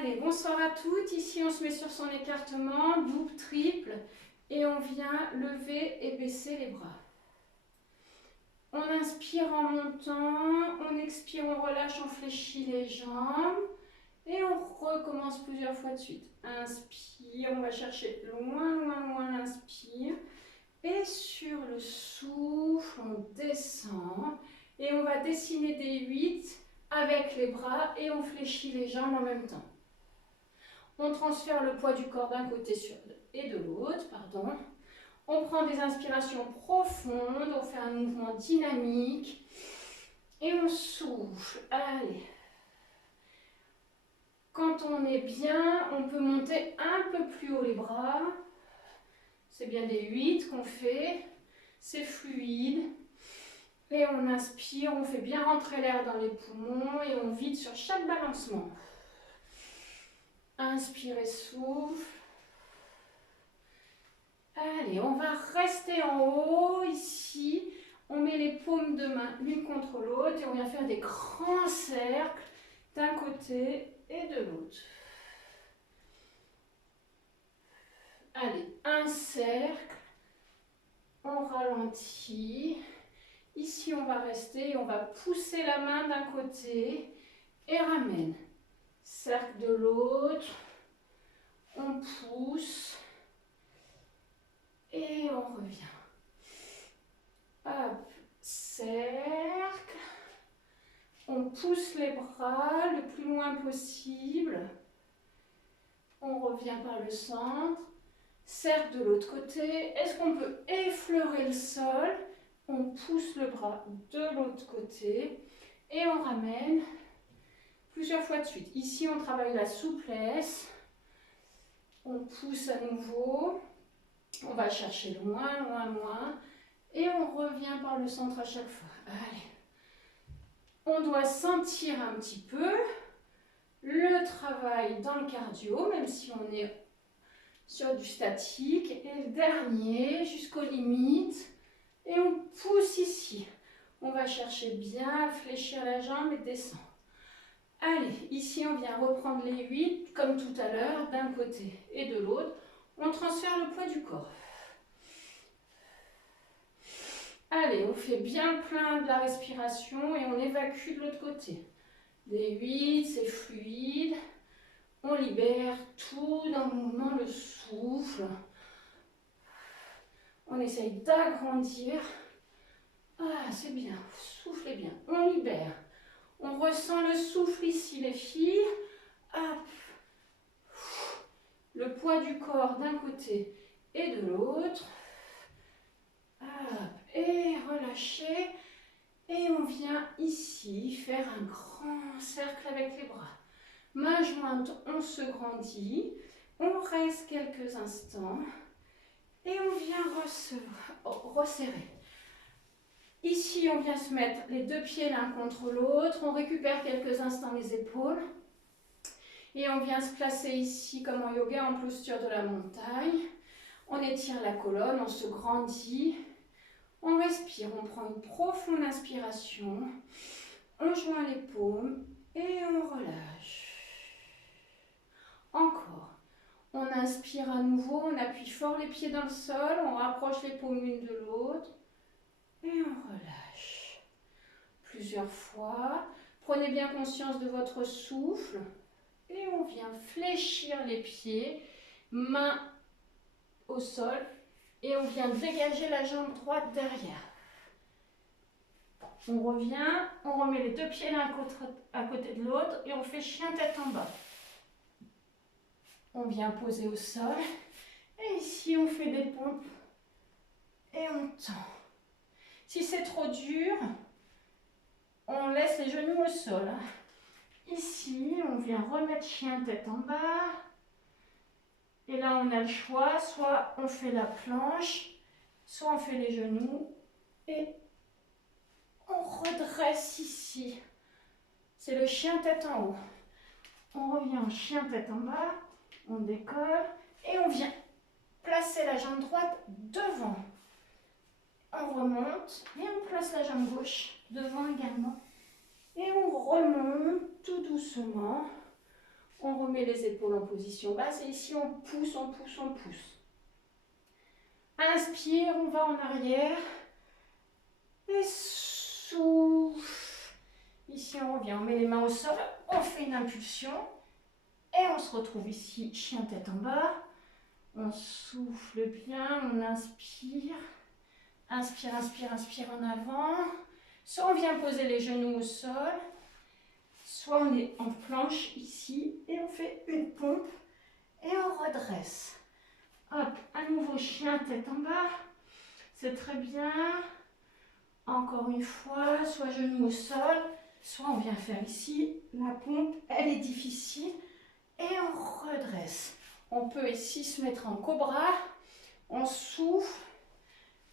Allez, bonsoir à toutes. Ici, on se met sur son écartement, double, triple, et on vient lever et baisser les bras. On inspire en montant, on expire, on relâche, on fléchit les jambes, et on recommence plusieurs fois de suite. Inspire, on va chercher loin, loin, loin l'inspire, et sur le souffle, on descend, et on va dessiner des 8 avec les bras, et on fléchit les jambes en même temps. On transfère le poids du corps d'un côté et de l'autre, pardon. On prend des inspirations profondes, on fait un mouvement dynamique et on souffle. Allez. Quand on est bien, on peut monter un peu plus haut les bras. C'est bien des 8 qu'on fait. C'est fluide. Et on inspire, on fait bien rentrer l'air dans les poumons et on vide sur chaque balancement. Inspirez, souffle. Allez, on va rester en haut, ici. On met les paumes de main l'une contre l'autre et on vient faire des grands cercles d'un côté et de l'autre. Allez, un cercle. On ralentit. Ici, on va rester, on va pousser la main d'un côté et ramène. Cercle de l'autre. On pousse. Et on revient. Hop, cercle. On pousse les bras le plus loin possible. On revient par le centre. Cercle de l'autre côté. Est-ce qu'on peut effleurer le sol? On pousse le bras de l'autre côté. Et on ramène plusieurs fois de suite. Ici, on travaille la souplesse. On pousse à nouveau. On va chercher loin, loin, loin. Et on revient par le centre à chaque fois. Allez. On doit sentir un petit peu le travail dans le cardio, même si on est sur du statique. Et le dernier, jusqu'aux limites. Et on pousse ici. On va chercher bien à fléchir la jambe et descendre. Allez, ici on vient reprendre les 8, comme tout à l'heure, d'un côté et de l'autre. On transfère le poids du corps. Allez, on fait bien le plein de la respiration et on évacue de l'autre côté. Des 8, c'est fluide. On libère tout dans le mouvement, le souffle. On essaye d'agrandir. Ah, c'est bien, soufflez bien. On libère. On ressent le souffle ici, les filles. Hop. Le poids du corps d'un côté et de l'autre. Et relâchez. Et on vient ici faire un grand cercle avec les bras. Main jointe, on se grandit. On reste quelques instants. Et on vient resserrer. Ici, on vient se mettre les deux pieds l'un contre l'autre. On récupère quelques instants les épaules. Et on vient se placer ici comme en yoga en posture de la montagne. On étire la colonne, on se grandit. On respire, on prend une profonde inspiration. On joint les paumes et on relâche. Encore. On inspire à nouveau, on appuie fort les pieds dans le sol, on rapproche les paumes l'une de l'autre et on relâche. Plusieurs fois. Prenez bien conscience de votre souffle et on vient fléchir les pieds, main au sol et on vient dégager la jambe droite derrière. On revient, on remet les deux pieds l'un à côté de l'autre et on fait chien tête en bas. On vient poser au sol et ici on fait des pompes et on tend. Si c'est trop dur, on laisse les genoux au sol. Ici, on vient remettre chien tête en bas. Et là, on a le choix, soit on fait la planche, soit on fait les genoux et on redresse ici. C'est le chien tête en haut. On revient en chien tête en bas, on décolle et on vient placer la jambe droite devant. On remonte et on place la jambe gauche devant également. Et on remonte tout doucement. On remet les épaules en position basse et ici on pousse, on pousse, on pousse. Inspire, on va en arrière. Et souffle. Ici on revient, on met les mains au sol, on fait une impulsion. Et on se retrouve ici, chien tête en bas. On souffle bien, on inspire. Inspire, inspire, inspire en avant. Soit on vient poser les genoux au sol, soit on est en planche ici et on fait une pompe et on redresse. Hop, à nouveau chien tête en bas. C'est très bien. Encore une fois, soit genoux au sol, soit on vient faire ici la pompe. Elle est difficile et on redresse. On peut ici se mettre en cobra. On souffle.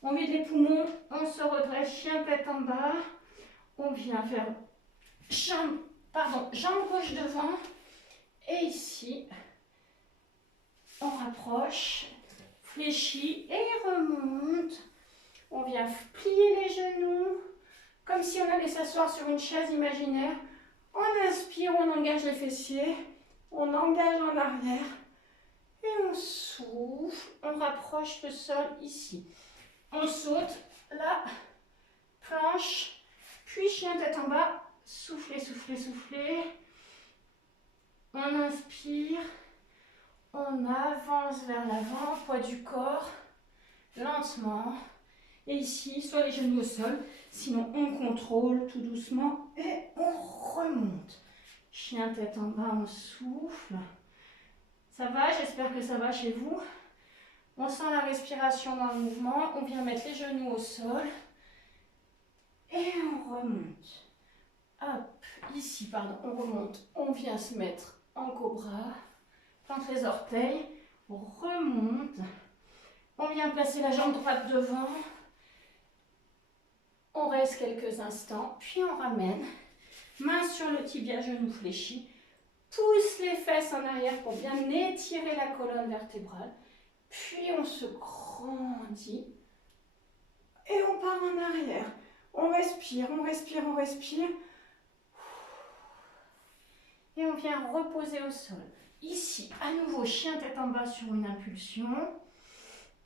On vide les poumons, on se redresse, chien tête en bas. On vient faire jambe gauche devant. Et ici, on rapproche, fléchit et remonte. On vient plier les genoux, comme si on allait s'asseoir sur une chaise imaginaire. On inspire, on engage les fessiers, on engage en arrière. Et on souffle, on rapproche le sol ici. On saute, la planche, puis chien tête en bas, soufflez, soufflez, soufflez. On inspire, on avance vers l'avant, poids du corps, lentement. Et ici, soit les genoux au sol, sinon on contrôle tout doucement et on remonte. Chien tête en bas, on souffle. Ça va, j'espère que ça va chez vous. On sent la respiration dans le mouvement, on vient mettre les genoux au sol et on remonte. Hop, ici, pardon, on remonte, on vient se mettre en cobra, plante les orteils, on remonte, on vient placer la jambe droite devant, on reste quelques instants, puis on ramène, main sur le tibia, genou fléchi, pousse les fesses en arrière pour bien étirer la colonne vertébrale. Puis on se grandit et on part en arrière. On respire, on respire, on respire. Et on vient reposer au sol. Ici, à nouveau, chien tête en bas sur une impulsion.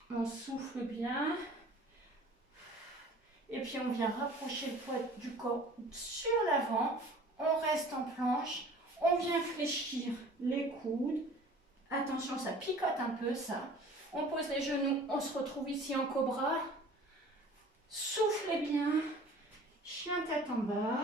On souffle bien. Et puis on vient rapprocher le poids du corps sur l'avant. On reste en planche. On vient fléchir les coudes. Attention, ça picote un peu, ça. On pose les genoux, on se retrouve ici en cobra. Soufflez bien. Chien tête en bas.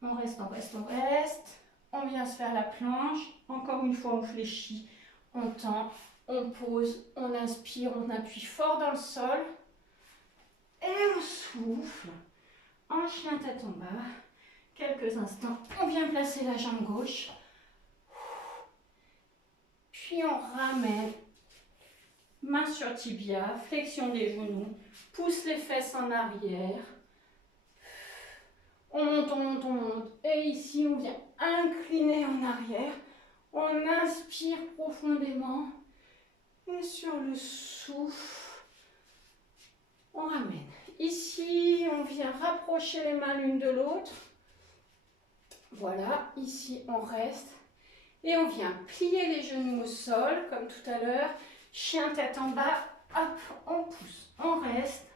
On reste, on reste, on reste. On vient se faire la planche. Encore une fois, on fléchit. On tend, on pose, on inspire, on appuie fort dans le sol. Et on souffle. En chien tête en bas. Quelques instants. On vient placer la jambe gauche. Puis on ramène, main sur tibia, flexion des genoux, pousse les fesses en arrière. On monte, on monte, on monte. Et ici, on vient incliner en arrière. On inspire profondément. Et sur le souffle, on ramène. Ici, on vient rapprocher les mains l'une de l'autre. Voilà, ici, on reste. Et on vient plier les genoux au sol, comme tout à l'heure. Chien tête en bas, hop, on pousse, on reste.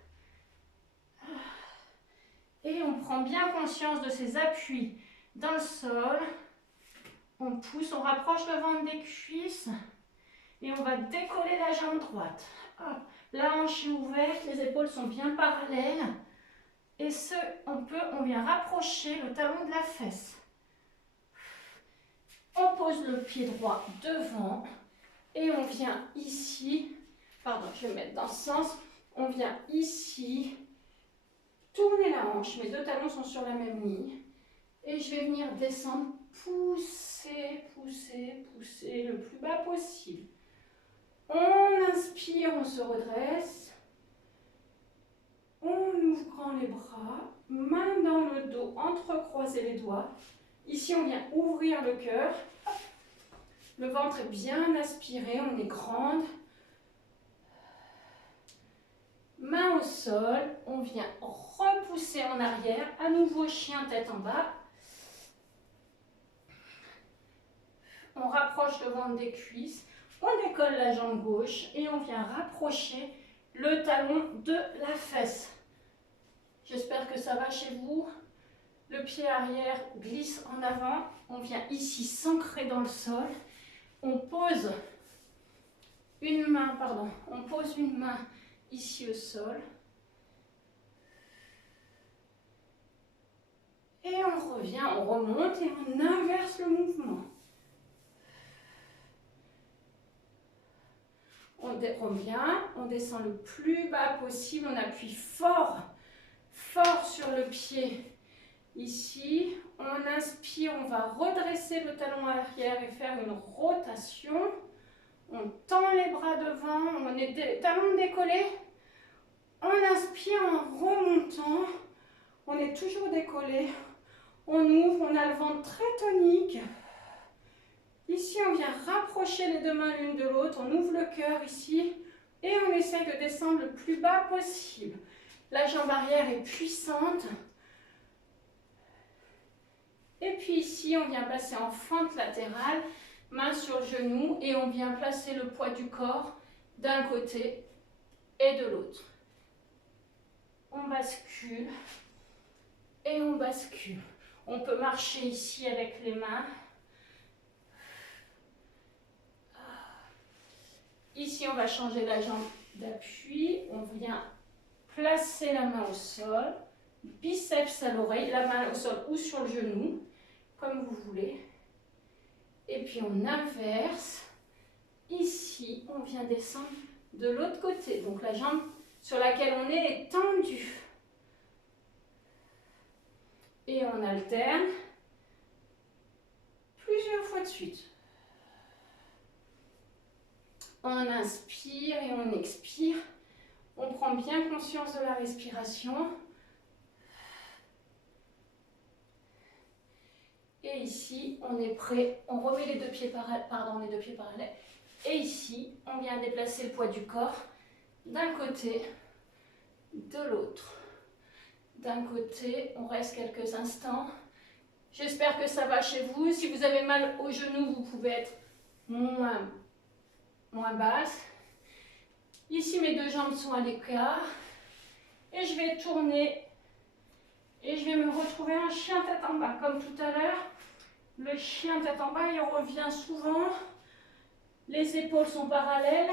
Et on prend bien conscience de ces appuis dans le sol. On pousse, on rapproche le ventre des cuisses. Et on va décoller la jambe droite. Hop, la hanche est ouverte, les épaules sont bien parallèles. Et on vient rapprocher le talon de la fesse. On pose le pied droit devant et on vient ici, pardon, je vais mettre dans ce sens, on vient ici, tourner la hanche, mes deux talons sont sur la même ligne et je vais venir descendre, pousser, pousser, pousser le plus bas possible. On inspire, on se redresse, on ouvre grand les bras, main dans le dos, entrecroiser les doigts. Ici, on vient ouvrir le cœur. Le ventre est bien aspiré, on est grande. Main au sol, on vient repousser en arrière. À nouveau, chien tête en bas. rapproche le ventre des cuisses, on décolle la jambe gauche et on vient rapprocher le talon de la fesse. J'espère que ça va chez vous. Le pied arrière glisse en avant, on vient ici s'ancrer dans le sol. On pose une main, ici au sol. Et on revient, on remonte et on inverse le mouvement. On revient, on descend le plus bas possible, on appuie fort, fort sur le pied. Ici, on inspire, on va redresser le talon arrière et faire une rotation. On tend les bras devant, on est talons décollés. On inspire en remontant, on est toujours décollé. On ouvre, on a le ventre très tonique. Ici, on vient rapprocher les deux mains l'une de l'autre, on ouvre le cœur ici et on essaye de descendre le plus bas possible. La jambe arrière est puissante. Et puis ici, on vient passer en fente latérale, main sur le genou et on vient placer le poids du corps d'un côté et de l'autre. On bascule et on bascule. On peut marcher ici avec les mains. Ici, on va changer la jambe d'appui. On vient placer la main au sol, biceps à l'oreille, la main au sol ou sur le genou, comme vous voulez. Et puis on inverse. Ici, on vient descendre de l'autre côté. Donc la jambe sur laquelle on est tendue. Et on alterne plusieurs fois de suite. On inspire et on expire. On prend bien conscience de la respiration. Et ici, on est prêt. On remet les deux pieds parallèles. Et ici, on vient déplacer le poids du corps d'un côté, de l'autre. D'un côté, on reste quelques instants. J'espère que ça va chez vous. Si vous avez mal au genou, vous pouvez être moins basse. Ici, mes deux jambes sont à l'écart. Et je vais tourner. Et je vais me retrouver en chien tête en bas. Comme tout à l'heure, le chien tête en bas, il revient souvent. Les épaules sont parallèles.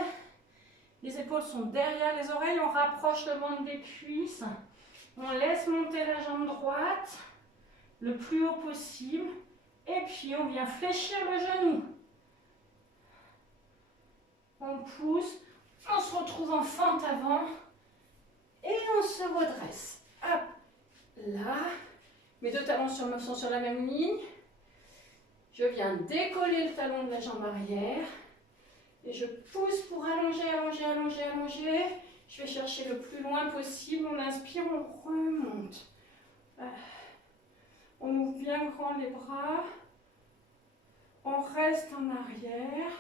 Les épaules sont derrière les oreilles. On rapproche le ventre des cuisses. On laisse monter la jambe droite le plus haut possible. Et puis, on vient fléchir le genou. On pousse. On se retrouve en fente avant. Et on se redresse. Hop, là. Mes deux talons sont sur la même ligne. Je viens décoller le talon de la jambe arrière. Et je pousse pour allonger, allonger, allonger, allonger. Je vais chercher le plus loin possible. On inspire, on remonte. On ouvre bien grand les bras. On reste en arrière.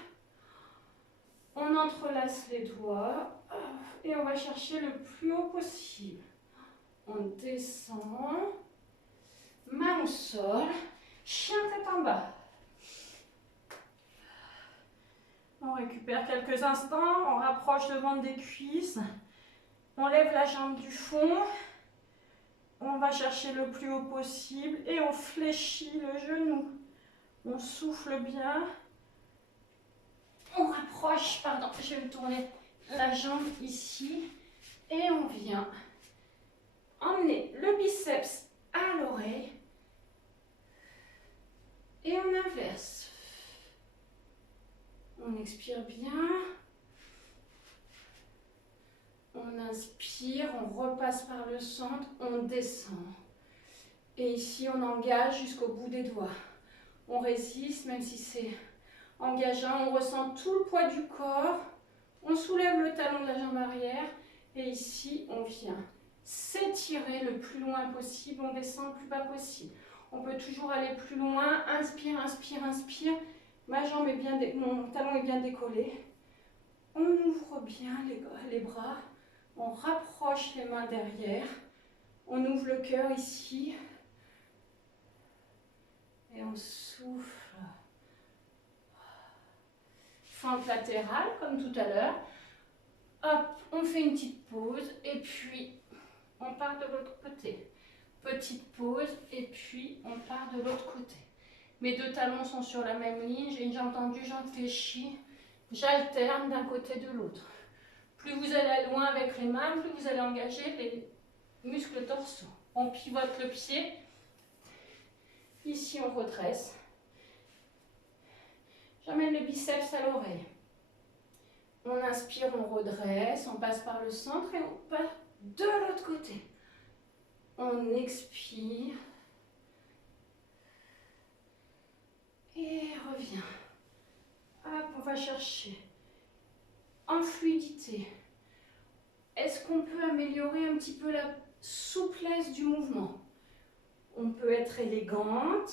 On entrelace les doigts. Et on va chercher le plus haut possible. On descend. Main au sol. Chien tête en bas. On récupère quelques instants, on rapproche le ventre des cuisses, on lève la jambe du fond, on va chercher le plus haut possible et on fléchit le genou. On souffle bien, on rapproche, je vais me tourner la jambe ici et on vient emmener le biceps à l'oreille et on inverse. On expire bien. On inspire, on repasse par le centre, on descend. Et ici, on engage jusqu'au bout des doigts. On résiste, même si c'est engageant. On ressent tout le poids du corps. On soulève le talon de la jambe arrière. Et ici, on vient s'étirer le plus loin possible. On descend le plus bas possible. On peut toujours aller plus loin. Inspire, inspire, inspire. Mon talon est bien décollé. On ouvre bien les bras. On rapproche les mains derrière. On ouvre le cœur ici. Et on souffle. fente latérale, comme tout à l'heure. Hop, on fait une petite pause et puis on part de l'autre côté. Petite pause et puis on part de l'autre côté. Mes deux talons sont sur la même ligne, j'ai une jambe tendue, j'en fléchis. J'alterne d'un côté de l'autre. Plus vous allez loin avec les mains, plus vous allez engager les muscles dorsaux. On pivote le pied. Ici, on redresse. J'amène le biceps à l'oreille. On inspire, on redresse, on passe par le centre et on part de l'autre côté. On expire. Et revient. Hop, on va chercher. En fluidité. Est-ce qu'on peut améliorer un petit peu la souplesse du mouvement? On peut être élégante.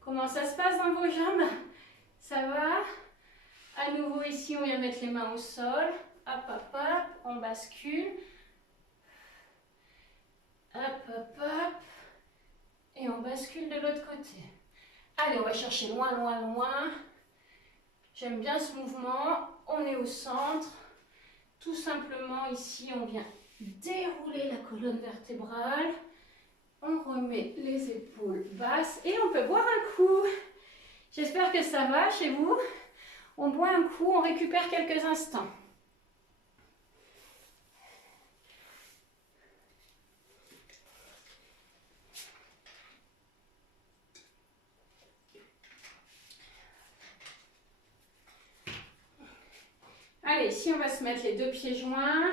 Comment ça se passe dans vos jambes? Ça va? À nouveau ici, on vient mettre les mains au sol. Hop, hop, hop, on bascule. Hop, hop, hop. Et on bascule de l'autre côté. Allez, on va chercher loin, loin, loin. J'aime bien ce mouvement. On est au centre. Tout simplement, ici, on vient dérouler la colonne vertébrale. On remet les épaules basses et on peut boire un coup. J'espère que ça va chez vous. On boit un coup, on récupère quelques instants. Allez, ici on va se mettre les deux pieds joints,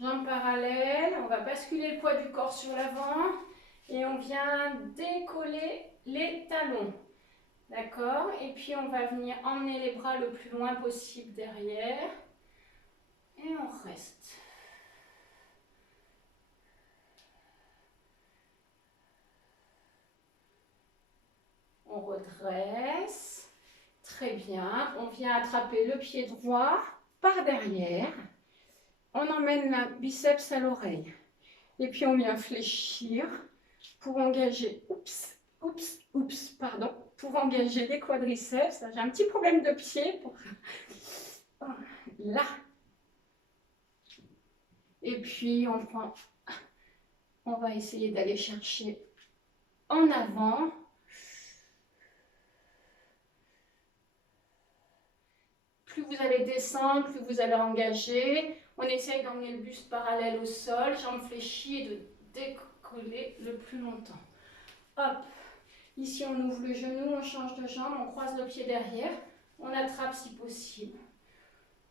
jambes parallèles, on va basculer le poids du corps sur l'avant et on vient décoller les talons. D'accord? Et puis on va venir emmener les bras le plus loin possible derrière et on reste. On redresse. Très bien. On vient attraper le pied droit par derrière. On emmène le biceps à l'oreille. Et puis on vient fléchir pour engager, pour engager les quadriceps. J'ai un petit problème de pied. Là. Et puis on va essayer d'aller chercher en avant. Plus vous allez descendre, plus vous allez engager. On essaye d'emmener le buste parallèle au sol, jambes fléchies et de décoller le plus longtemps. Hop, ici on ouvre le genou, on change de jambe, on croise le pied derrière, on attrape si possible.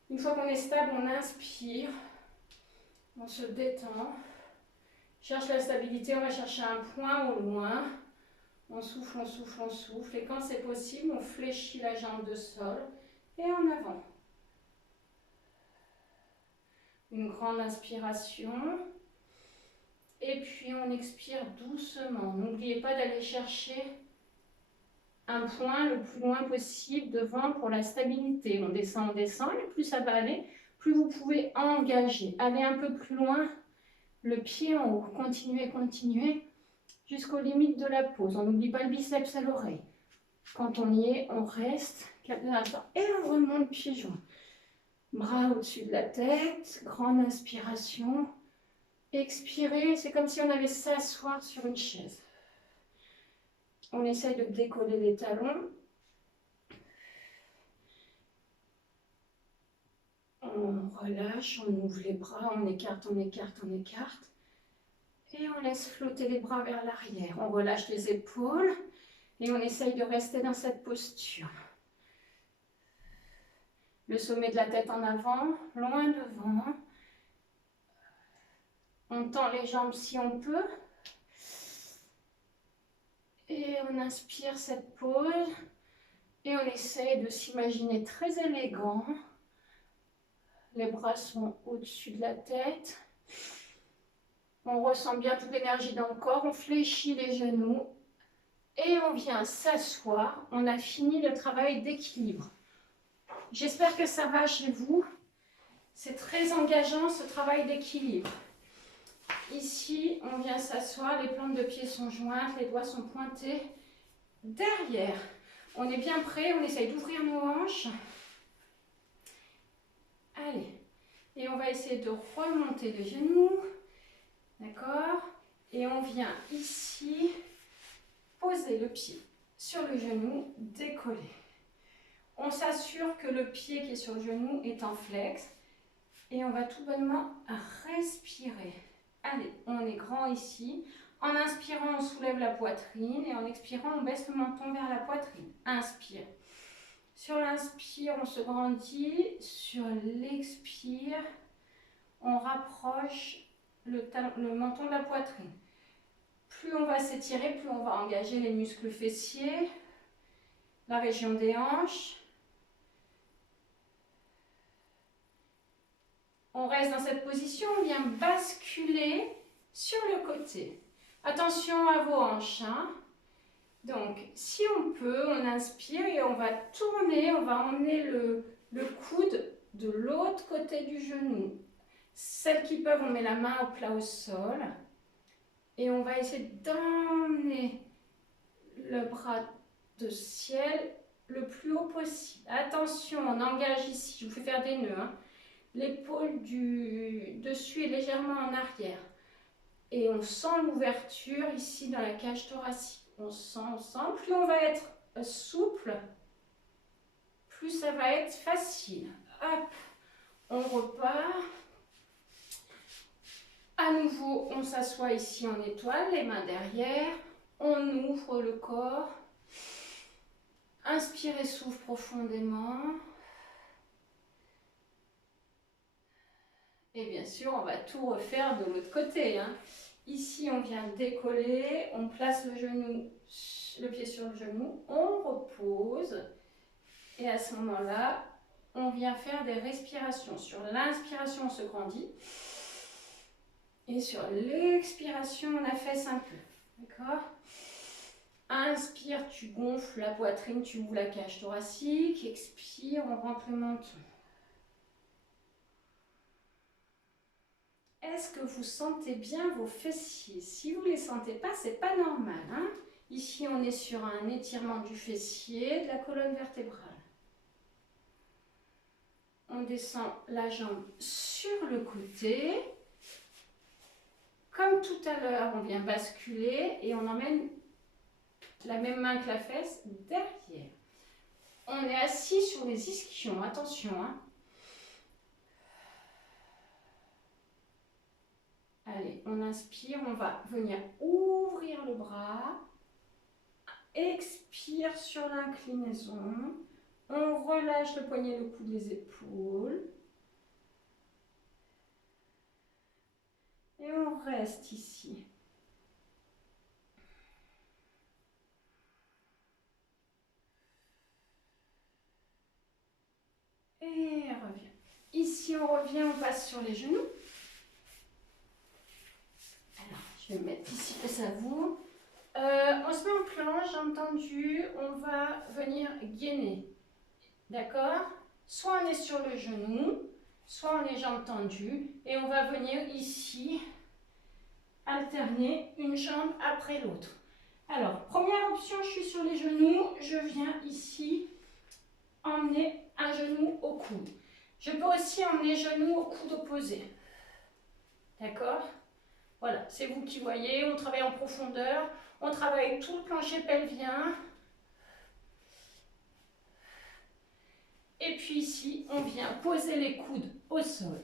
Une fois qu'on est stable, on inspire, on se détend, cherche la stabilité, on va chercher un point au loin. On souffle, on souffle, on souffle. Et quand c'est possible, on fléchit la jambe de sol et en avant. Une grande inspiration. Et puis on expire doucement. N'oubliez pas d'aller chercher un point le plus loin possible devant pour la stabilité. On descend, et plus ça va aller, plus vous pouvez engager. Allez un peu plus loin, le pied en haut. Continuez, continuez, jusqu'aux limites de la pose. On n'oublie pas le biceps à l'oreille. Quand on y est, on reste quelques instants et on remonte pied joint. Bras au-dessus de la tête, grande inspiration. Expirez, c'est comme si on allait s'asseoir sur une chaise. On essaye de décoller les talons. On relâche, on ouvre les bras, on écarte, on écarte, on écarte. Et on laisse flotter les bras vers l'arrière. On relâche les épaules et on essaye de rester dans cette posture. Le sommet de la tête en avant, loin devant. On tend les jambes si on peut. Et on inspire cette pause. Et on essaye de s'imaginer très élégant. Les bras sont au-dessus de la tête. On ressent bien toute l'énergie dans le corps. On fléchit les genoux. Et on vient s'asseoir. On a fini le travail d'équilibre. J'espère que ça va chez vous. C'est très engageant ce travail d'équilibre. Ici, on vient s'asseoir, les plantes de pied sont jointes, les doigts sont pointés derrière. On est bien prêt, on essaye d'ouvrir nos hanches. Allez, et on va essayer de remonter les genoux, d'accord? Et on vient ici poser le pied sur le genou, décoller. On s'assure que le pied qui est sur le genou est en flex et on va tout bonnement respirer. Allez, on est grand ici. En inspirant, on soulève la poitrine et en expirant, on baisse le menton vers la poitrine. Inspire. Sur l'inspire, on se grandit. Sur l'expire, on rapproche le menton de la poitrine. Plus on va s'étirer, plus on va engager les muscles fessiers, la région des hanches. On reste dans cette position, on vient basculer sur le côté. Attention à vos hanches. Hein. Donc, si on peut, on inspire et on va tourner, on va emmener le coude de l'autre côté du genou. Celles qui peuvent, on met la main au plat au sol. Et on va essayer d'emmener le bras de ciel le plus haut possible. Attention, on engage ici, je vous fais faire des nœuds. Hein. L'épaule du dessus est légèrement en arrière. Et on sent l'ouverture ici dans la cage thoracique. On sent. Plus on va être souple, plus ça va être facile. Hop, on repart. À nouveau, on s'assoit ici en étoile, les mains derrière. On ouvre le corps. Inspire et souffle profondément. Et bien sûr, on va tout refaire de l'autre côté. Hein. Ici, on vient décoller, on place le pied sur le genou, on repose. Et à ce moment-là, on vient faire des respirations. Sur l'inspiration, on se grandit. Et sur l'expiration, on affaisse un peu. D'accord ? Inspire, tu gonfles la poitrine, tu ouvres la cage thoracique. Expire, on rentre le menton. Est-ce que vous sentez bien vos fessiers? Si vous ne les sentez pas, ce n'est pas normal. Hein? Ici, on est sur un étirement du fessier, de la colonne vertébrale. On descend la jambe sur le côté. Comme tout à l'heure, on vient basculer et on emmène la même main que la fesse derrière. On est assis sur les ischions, attention. Hein. Allez, on inspire, on va venir ouvrir le bras. Expire sur l'inclinaison. On relâche le poignet, le coude, les épaules. Et on reste ici. Et on revient. Ici, on revient, on passe sur les genoux. Alors, je vais me mettre ici face à vous. On se met en planche, jambes tendues. On va venir gainer. D'accord? Soit on est sur le genou, soit on est jambes tendues. Et on va venir ici alterner une jambe après l'autre. Alors, première option, je suis sur les genoux. Je viens ici emmener un genou au coude. Je peux aussi emmener genou au coude opposé. D'accord? Voilà, c'est vous qui voyez. On travaille en profondeur. On travaille tout le plancher pelvien. Et puis ici, on vient poser les coudes au sol.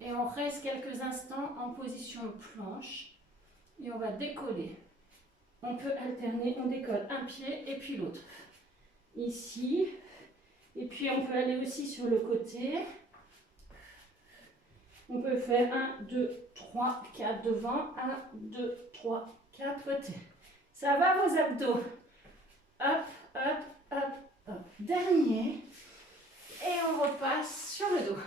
Et on reste quelques instants en position planche. Et on va décoller. On peut alterner, on décolle un pied et puis l'autre. Ici. Et puis on peut aller aussi sur le côté. On peut faire 1, 2, 3, 4 devant. 1, 2, 3, 4 côté. Ça va vos abdos? Hop, hop, hop, hop. Dernier. Et on repasse sur le dos.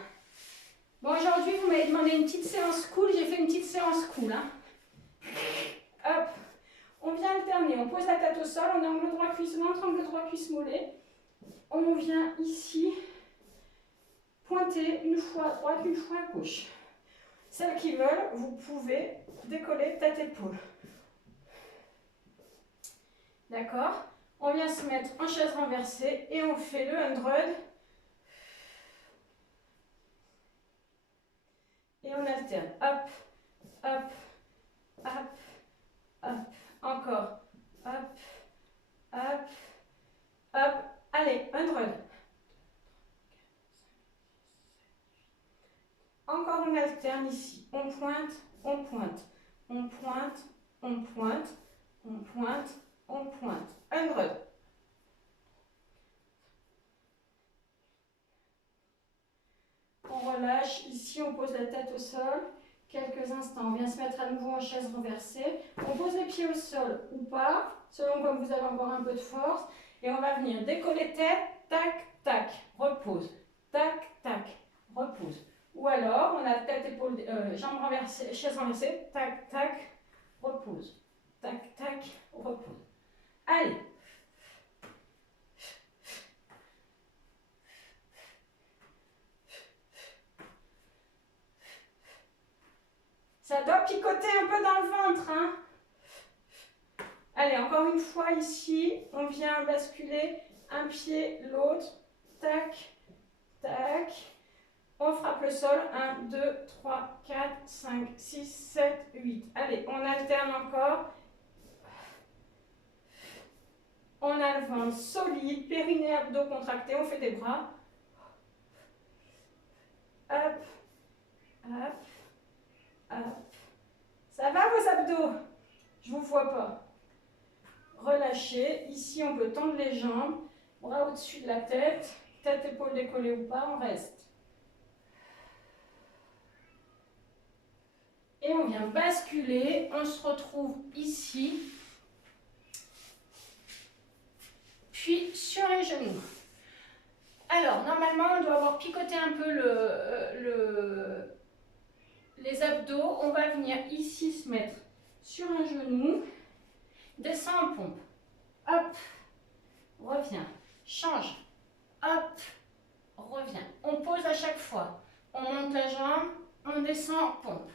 Bon, aujourd'hui, vous m'avez demandé une petite séance cool. J'ai fait une petite séance cool. Hein. Hop. On vient alterner. On pose la tête au sol. On est angle droit cuisse ventre, angle droit cuisse mollet. On vient ici pointer une fois à droite, une fois à gauche. Celles qui veulent, vous pouvez décoller tête-épaule. D'accord? On vient se mettre en chaise renversée et on fait le 100. Et on alterne. Hop, hop, hop, hop. Encore. Hop, hop, hop. Allez, 100. Encore on alterne ici. On pointe, on pointe. On pointe, on pointe, on pointe, on pointe. 100. On relâche. Ici, on pose la tête au sol. Quelques instants. On vient se mettre à nouveau en chaise renversée. On pose les pieds au sol ou pas, selon comme vous avez encore un peu de force. Et on va venir décoller tête. Tac, tac. Repose. Tac, tac. Repose. Ou alors, on a tête, épaule, jambes renversées, chaise renversée. Tac, tac. Repose. Tac, tac. Repose. Allez. Ça doit picoter un peu dans le ventre, hein. Allez, encore une fois ici, on vient basculer un pied, l'autre. Tac, tac. On frappe le sol. 1, 2, 3, 4, 5, 6, 7, 8. Allez, on alterne encore. On a le ventre solide, périnée, abdos contractés. On fait des bras. Hop, hop, hop. Ça va vos abdos? Je ne vous vois pas. Relâchez. Ici, on peut tendre les jambes. Bras au-dessus de la tête. Tête, épaule décollée ou pas, on reste. Et on vient basculer. On se retrouve ici. Puis sur les genoux. Alors, normalement, on doit avoir picoté un peu les abdos. On va venir ici se mettre sur un genou. Descend en pompe. Hop. Reviens. Change. Hop. Reviens. On pose à chaque fois. On monte la jambe. On descend en pompe.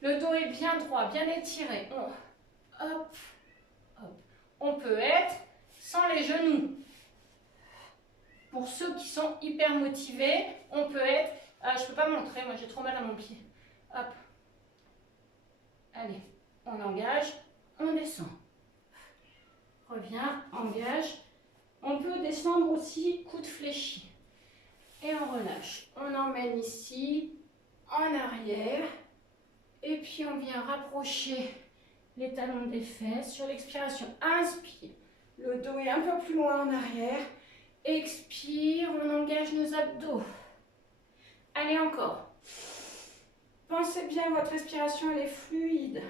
Le dos est bien droit, bien étiré. Hop. Hop. On peut être sans les genoux. Pour ceux qui sont hyper motivés, on peut être... Ah, je ne peux pas montrer, moi j'ai trop mal à mon pied. Hop. Allez, on engage, on descend. Reviens, engage. On peut descendre aussi coude fléchi. Et on relâche. On emmène ici, en arrière. Et puis on vient rapprocher les talons des fesses. Sur l'expiration, inspire. Le dos est un peu plus loin en arrière. Expire, on engage nos abdos. Allez, encore. Pensez bien, votre respiration, elle est fluide.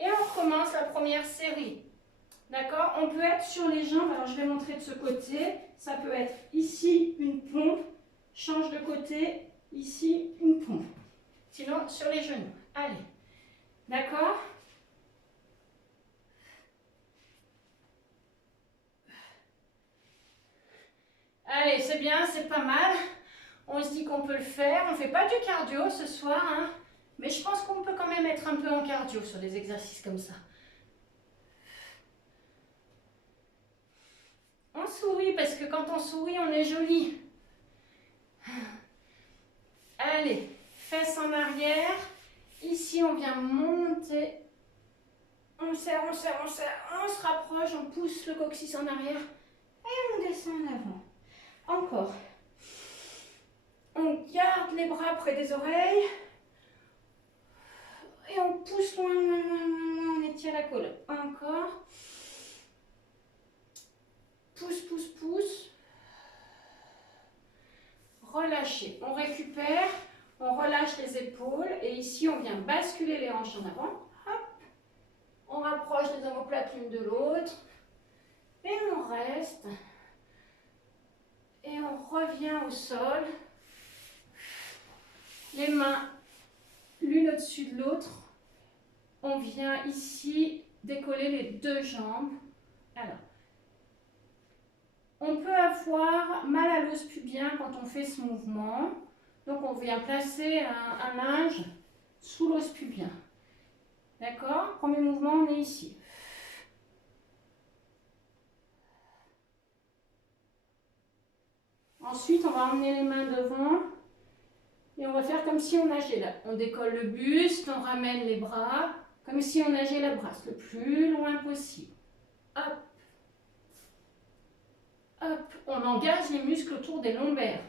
Et on recommence la première série. D'accord? On peut être sur les jambes. Alors, je vais montrer de ce côté. Ça peut être ici, une pompe. Change de côté. Ici, une pompe. Sinon, sur les genoux. Allez. D'accord? Allez, c'est bien, c'est pas mal. On se dit qu'on peut le faire. On ne fait pas du cardio ce soir, hein, mais je pense qu'on peut quand même être un peu en cardio sur des exercices comme ça. On sourit parce que quand on sourit, on est joli. Allez, fesses en arrière. Ici, on vient monter. On serre, on serre, on serre. On se rapproche, on pousse le coccyx en arrière. Et on descend en avant. Encore. On garde les bras près des oreilles. Et on pousse loin, loin, loin, loin, loin. On étire la colonne. Encore. Pousse, pousse, pousse. Relâchez. On récupère. On relâche les épaules. Et ici, on vient basculer les hanches en avant. Hop. On rapproche les omoplates l'une de l'autre. Et on reste. Et on revient au sol. Les mains l'une au-dessus de l'autre. On vient ici décoller les deux jambes. Alors, on peut avoir mal à l'os pubien quand on fait ce mouvement. Donc, on vient placer un linge sous l'os pubien. D'accord? Premier mouvement, on est ici. Ensuite, on va emmener les mains devant et on va faire comme si on nageait là. On décolle le buste, on ramène les bras, comme si on nageait la brasse le plus loin possible. Hop, hop, on engage les muscles autour des lombaires.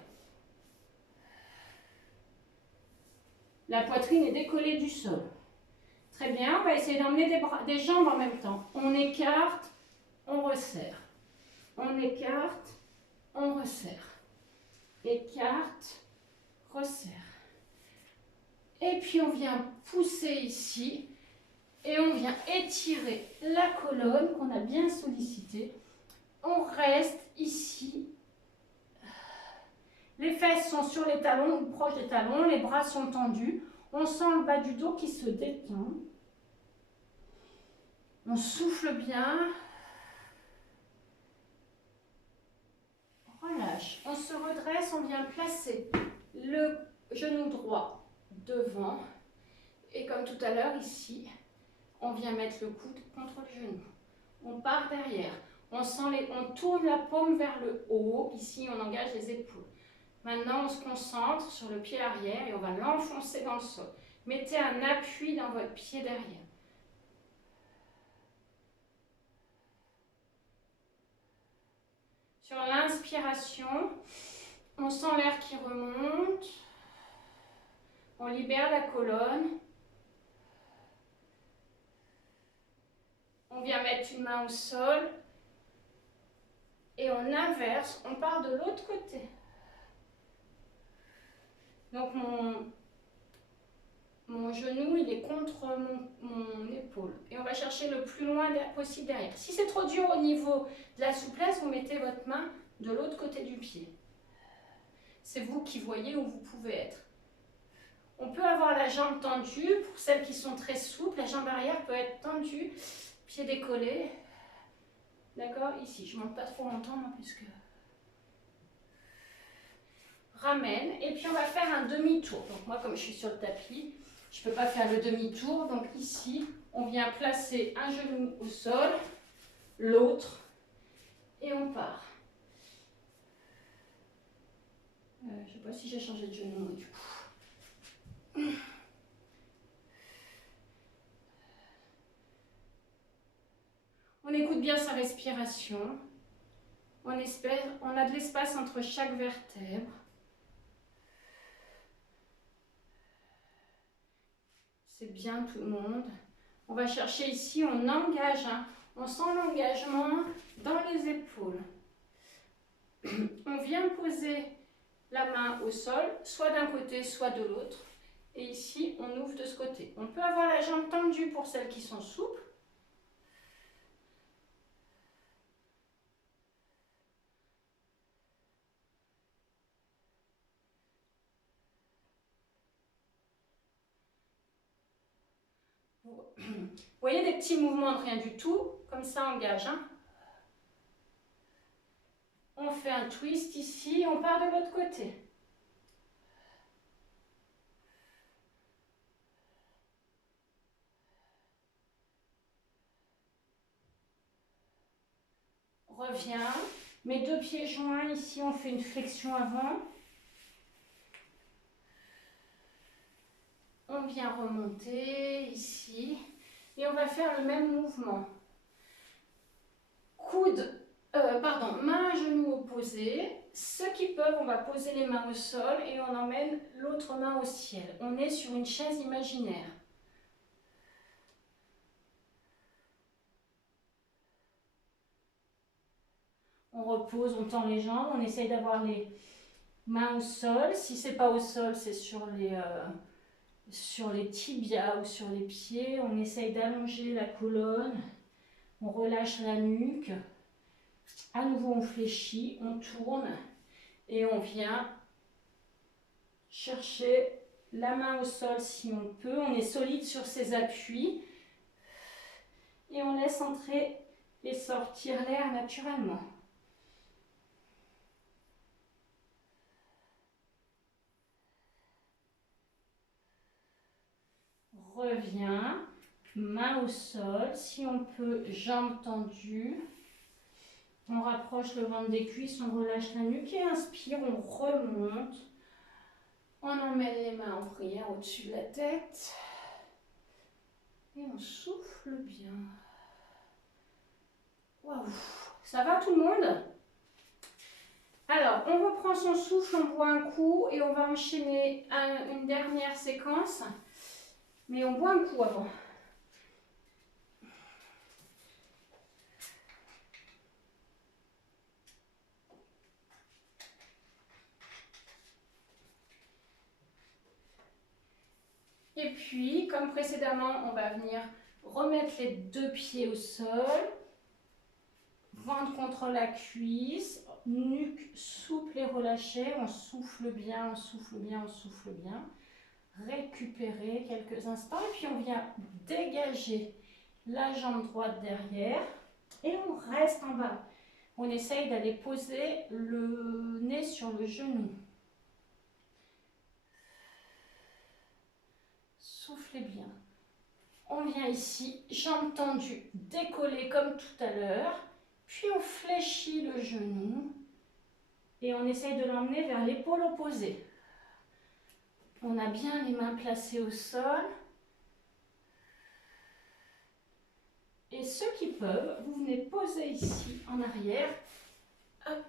La poitrine est décollée du sol. Très bien, on va essayer d'emmener des jambes en même temps. On écarte, on resserre. On écarte, on resserre. Écarte, resserre. Et puis on vient pousser ici et on vient étirer la colonne qu'on a bien sollicitée. On reste ici. Les fesses sont sur les talons ou proches des talons, les bras sont tendus. On sent le bas du dos qui se détend. On souffle bien. Relâche. On se redresse, on vient placer le genou droit devant. Et comme tout à l'heure ici, on vient mettre le coude contre le genou. On part derrière. On tourne la paume vers le haut. Ici, on engage les épaules. Maintenant, on se concentre sur le pied arrière et on va l'enfoncer dans le sol. Mettez un appui dans votre pied derrière. Sur l'inspiration, on sent l'air qui remonte. On libère la colonne. On vient mettre une main au sol. Et on inverse, on part de l'autre côté. Donc mon genou, il est contre mon épaule. Et on va chercher le plus loin possible derrière. Si c'est trop dur au niveau de la souplesse, vous mettez votre main de l'autre côté du pied. C'est vous qui voyez où vous pouvez être. On peut avoir la jambe tendue. Pour celles qui sont très souples, la jambe arrière peut être tendue, pied décollé. D'accord? Ici, je ne monte pas trop longtemps, puisque... Ramène, et puis on va faire un demi-tour. Donc moi, comme je suis sur le tapis, je ne peux pas faire le demi-tour. Donc ici, on vient placer un genou au sol, l'autre, et on part. Je ne sais pas si j'ai changé de genou du coup. On écoute bien sa respiration. On a de l'espace entre chaque vertèbre. C'est bien tout le monde. On va chercher ici, on engage, on sent l'engagement dans les épaules. On vient poser la main au sol, soit d'un côté, soit de l'autre. Et ici, on ouvre de ce côté. On peut avoir la jambe tendue pour celles qui sont souples. Vous voyez des petits mouvements de rien du tout, comme ça engage. On fait un twist ici, on part de l'autre côté. Reviens, mes deux pieds joints, ici on fait une flexion avant. On vient remonter ici et on va faire le même mouvement. Main à genou opposé. Ceux qui peuvent, on va poser les mains au sol et on emmène l'autre main au ciel. On est sur une chaise imaginaire. On repose, on tend les jambes, on essaye d'avoir les mains au sol. Si c'est pas au sol, c'est sur les tibias ou sur les pieds. On essaye d'allonger la colonne. On relâche la nuque. À nouveau, on fléchit, on tourne et on vient chercher la main au sol si on peut. On est solide sur ses appuis et on laisse entrer et sortir l'air naturellement. Reviens, main au sol. Si on peut, jambes tendues. On rapproche le ventre des cuisses, on relâche la nuque et inspire, on remonte. On emmène les mains en prière au-dessus de la tête. Et on souffle bien. Waouh! Ça va tout le monde? Alors, on reprend son souffle, on boit un coup et on va enchaîner une dernière séquence. Mais on boit un coup avant. Et puis, comme précédemment, on va venir remettre les deux pieds au sol. Ventre contre la cuisse, nuque souple et relâchée. On souffle bien, on souffle bien, on souffle bien. Récupérer quelques instants et puis on vient dégager la jambe droite derrière et on reste en bas. On essaye d'aller poser le nez sur le genou. Soufflez bien. On vient ici, jambes tendues, décollées comme tout à l'heure. Puis on fléchit le genou et on essaye de l'emmener vers l'épaule opposée. On a bien les mains placées au sol. Et ceux qui peuvent, vous venez poser ici en arrière hop,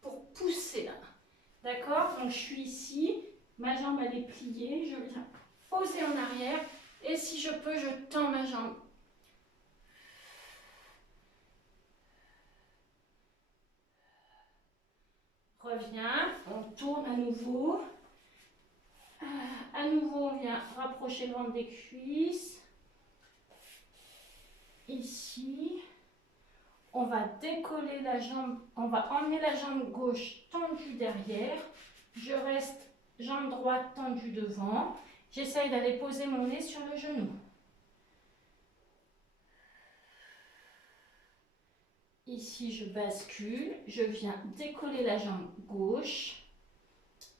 pour pousser là. D'accord? Donc je suis ici, ma jambe elle est pliée, je viens poser en arrière et si je peux, je tends ma jambe. Reviens, on tourne à nouveau. À nouveau, on vient rapprocher le ventre des cuisses. Ici, on va décoller la jambe, on va emmener la jambe gauche tendue derrière. Je reste jambe droite tendue devant. J'essaye d'aller poser mon nez sur le genou. Ici, je bascule, je viens décoller la jambe gauche,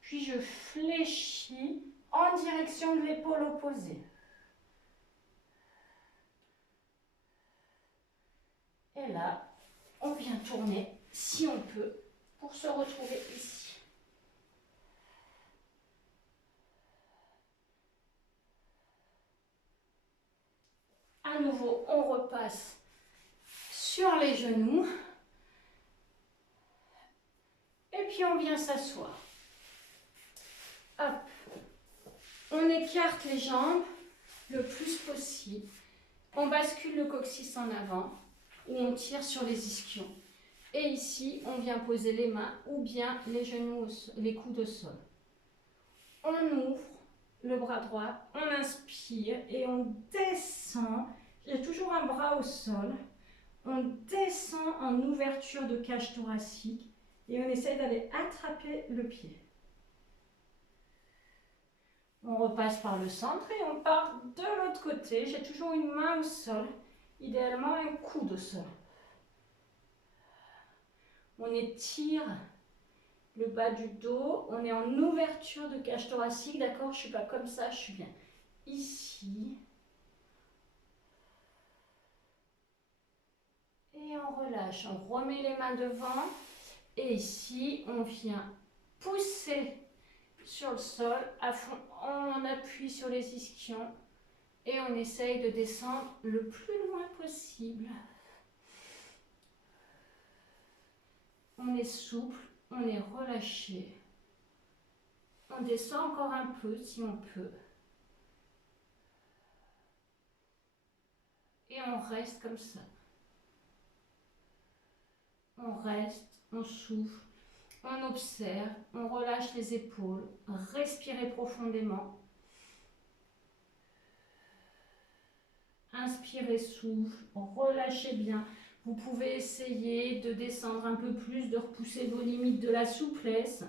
puis je fléchis en direction de l'épaule opposée. Et là, on vient tourner, si on peut, pour se retrouver ici. À nouveau, on repasse sur les genoux. Et puis on vient s'asseoir. Hop. On écarte les jambes le plus possible. On bascule le coccyx en avant ou on tire sur les ischions. Et ici, on vient poser les mains ou bien les genoux, les coudes au sol. On ouvre le bras droit, on inspire et on descend. J'ai toujours un bras au sol. On descend en ouverture de cage thoracique et on essaie d'aller attraper le pied. On repasse par le centre et on part de l'autre côté. J'ai toujours une main au sol, idéalement un coude au sol. On étire le bas du dos, on est en ouverture de cage thoracique, d'accord? Je ne suis pas comme ça, je suis bien ici. Et on relâche, on remet les mains devant. Et ici, on vient pousser sur le sol, à fond, on appuie sur les ischions et on essaye de descendre le plus loin possible. On est souple, on est relâché. On descend encore un peu si on peut. Et on reste comme ça. On reste, on souffle, on observe, on relâche les épaules, respirez profondément. Inspirez, souffle, relâchez bien. Vous pouvez essayer de descendre un peu plus, de repousser vos limites de la souplesse.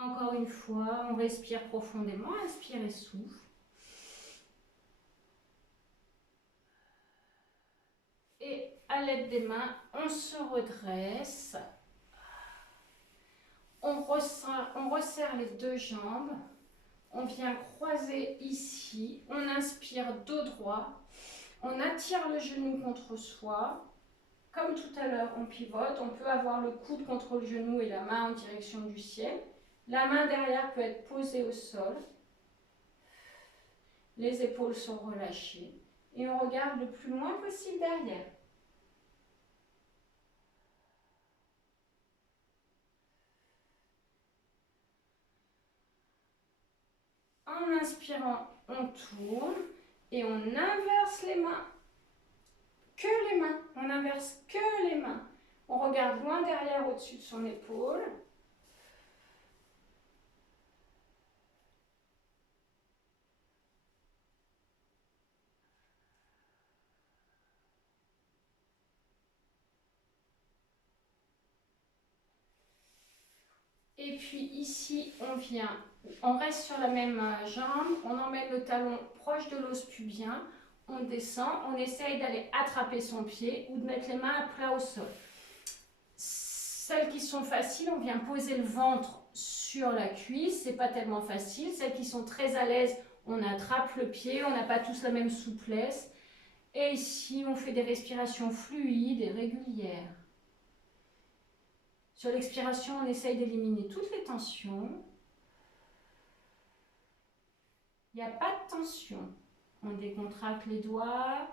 Encore une fois, on respire profondément, inspire et souffle. l'aide des mains, on se redresse. On resserre les deux jambes. On vient croiser ici. On inspire dos droit. On attire le genou contre soi. Comme tout à l'heure, on pivote. On peut avoir le coude contre le genou et la main en direction du ciel. La main derrière peut être posée au sol. Les épaules sont relâchées. Et on regarde le plus loin possible derrière. En inspirant, on tourne et on inverse les mains. Que les mains. On inverse que les mains. On regarde loin derrière au-dessus de son épaule. Et puis ici, on reste sur la même jambe, on emmène le talon proche de l'os pubien, on descend, on essaye d'aller attraper son pied ou de mettre les mains à plat au sol. Celles qui sont faciles, on vient poser le ventre sur la cuisse, c'est pas tellement facile. Celles qui sont très à l'aise, on attrape le pied, on n'a pas tous la même souplesse. Et ici, on fait des respirations fluides et régulières. Sur l'expiration, on essaye d'éliminer toutes les tensions. Il n'y a pas de tension. On décontracte les doigts,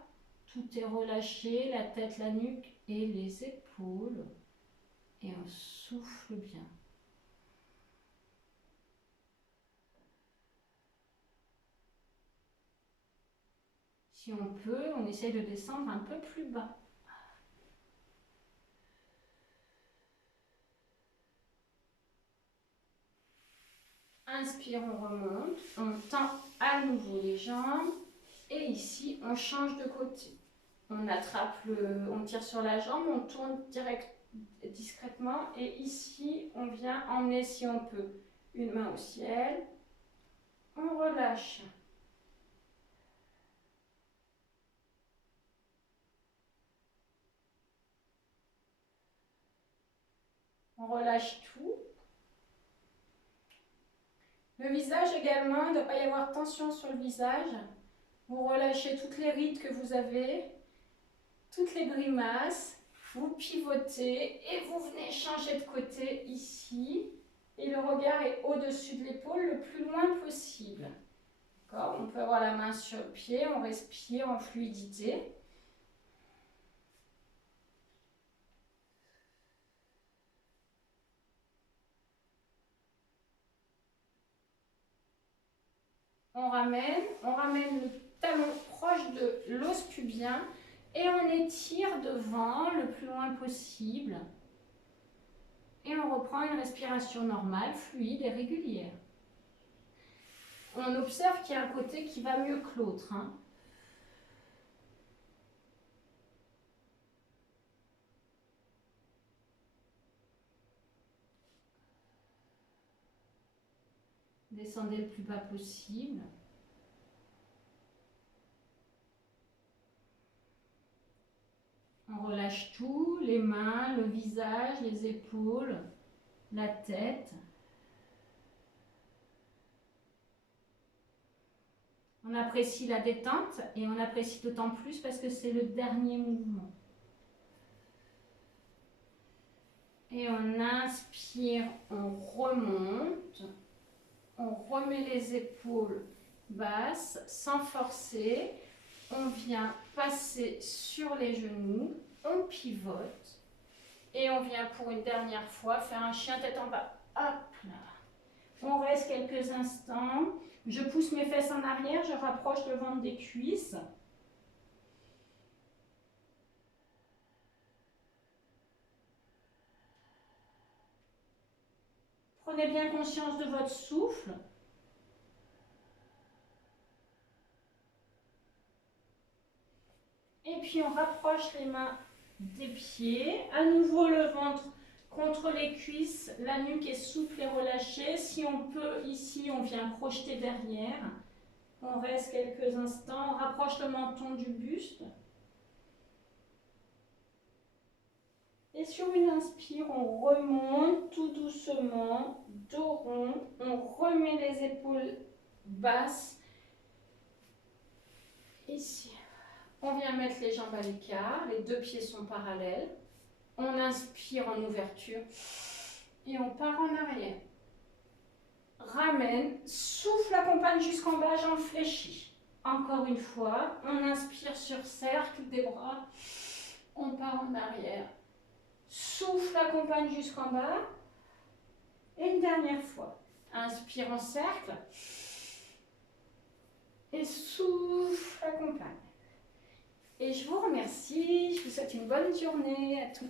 tout est relâché, la tête, la nuque et les épaules. Et on souffle bien. Si on peut, on essaye de descendre un peu plus bas. Inspire, on remonte, on tend à nouveau les jambes et ici on change de côté. On on tire sur la jambe, on tourne discrètement et ici on vient emmener si on peut une main au ciel. On relâche. On relâche tout. Le visage également, il ne doit pas y avoir tension sur le visage. Vous relâchez toutes les rides que vous avez, toutes les grimaces. Vous pivotez et vous venez changer de côté ici. Et le regard est au-dessus de l'épaule le plus loin possible. On peut avoir la main sur le pied, on respire en fluidité. On ramène le talon proche de l'os pubien et on étire devant le plus loin possible. Et on reprend une respiration normale, fluide et régulière. On observe qu'il y a un côté qui va mieux que l'autre. Descendez le plus bas possible. On relâche tout, les mains, le visage, les épaules, la tête. On apprécie la détente et on apprécie d'autant plus parce que c'est le dernier mouvement. Et on inspire, on remonte. On remet les épaules basses sans forcer. On vient passer sur les genoux. On pivote. Et on vient pour une dernière fois faire un chien tête en bas. Hop là. On reste quelques instants. Je pousse mes fesses en arrière. Je rapproche le ventre des cuisses. Prenez bien conscience de votre souffle. Et puis on rapproche les mains des pieds. À nouveau le ventre contre les cuisses. La nuque est souple et relâchée. Si on peut, ici, on vient crocheter derrière. On reste quelques instants. On rapproche le menton du buste. Et sur une inspire, on remonte tout doucement, dos rond. On remet les épaules basses. Ici. On vient mettre les jambes à l'écart. Les deux pieds sont parallèles. On inspire en ouverture. Et on part en arrière. Ramène. Souffle, accompagne jusqu'en bas, jambes fléchies. Encore une fois. On inspire sur cercle des bras. On part en arrière. Souffle, accompagne jusqu'en bas. Et une dernière fois. Inspire en cercle. Et souffle, accompagne. Et je vous remercie. Je vous souhaite une bonne journée à toutes.